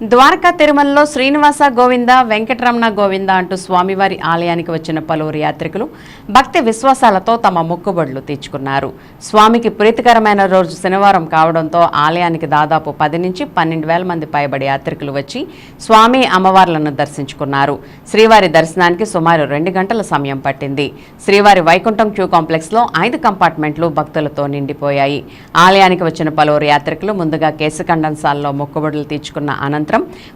ద్వారకా తిరుమలలో శ్రీనివాస గోవింద వెంకటరమణ గోవింద అంటూ స్వామివారి ఆలయానికి వచ్చిన పలువురు యాత్రికులు భక్తి విశ్వాసాలతో తమ మొక్కుబడులు తీర్చుకున్నారు. స్వామికి ప్రీతికరమైన రోజు శనివారం కావడంతో ఆలయానికి దాదాపు 10 నుంచి 12,000 మంది పైబడి యాత్రికులు వచ్చి స్వామి అమ్మవార్లను దర్శించుకున్నారు. శ్రీవారి దర్శనానికి సుమారు 2 గంటల సమయం పట్టింది. శ్రీవారి వైకుంఠం క్యూ కాంప్లెక్స్ లో 5 కంపార్ట్మెంట్లు భక్తులతో నిండిపోయాయి. ఆలయానికి వచ్చిన పలువురు యాత్రికులు ముందుగా కేశఖండన్సాల్లో మొక్కుబడులు తీర్చుకున్న అనంతరం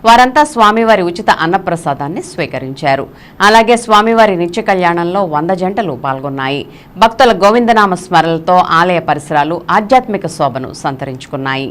వారంతా స్వామివారి ఉచిత అన్నప్రసాదాన్ని స్వీకరించారు. అలాగే స్వామివారి నిత్య కళ్యాణంలో 100 జంటలు పాల్గొన్నాయి. భక్తుల గోవిందనామ స్మరణలతో ఆలయ పరిసరాలు ఆధ్యాత్మిక శోభను సంతరించుకున్నాయి.